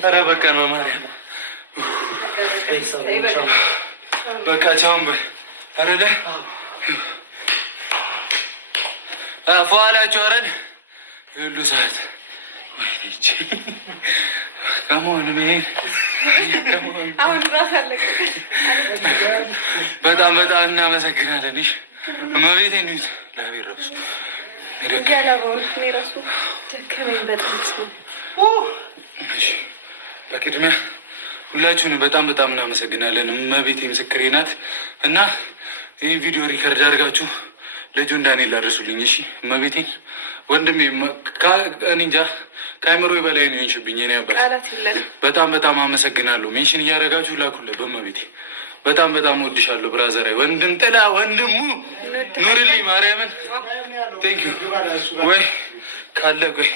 ኧረ በቃ ነው ማርያም በቃ ቻውን በል አረደ ፏላችሁ አረድ ሁሉ ሰዓት ወይኔ ከመሆን ምን አሁን ራስ አለቀ። በጣም በጣም እናመሰግናለን። እሺ እመቤቴ እንዴት ለቢረሱ ያላበውን ራሱ ደከመኝ በጣም እሺ በቅድሚያ ሁላችሁንም በጣም በጣም እናመሰግናለን። እመቤቴ ምስክሬ ናት እና ይህ ቪዲዮ ሪከርድ አድርጋችሁ ለጆን ዳንኤል አድርሱልኝ። እሺ እመቤቴ ወንድሜ እኔ እንጃ ከአእምሮ በላይ ነው የሆንሽብኝ። እኔ በጣም በጣም አመሰግናለሁ። ሜንሽን እያደረጋችሁ ላኩልህ። በእመቤቴ በጣም በጣም ወድሻለሁ ብራዘራይ። ወንድም ጥላ ወንድሙ ኑርልኝ ማርያምን። ቴንኪው ወይ ካለ ቆይ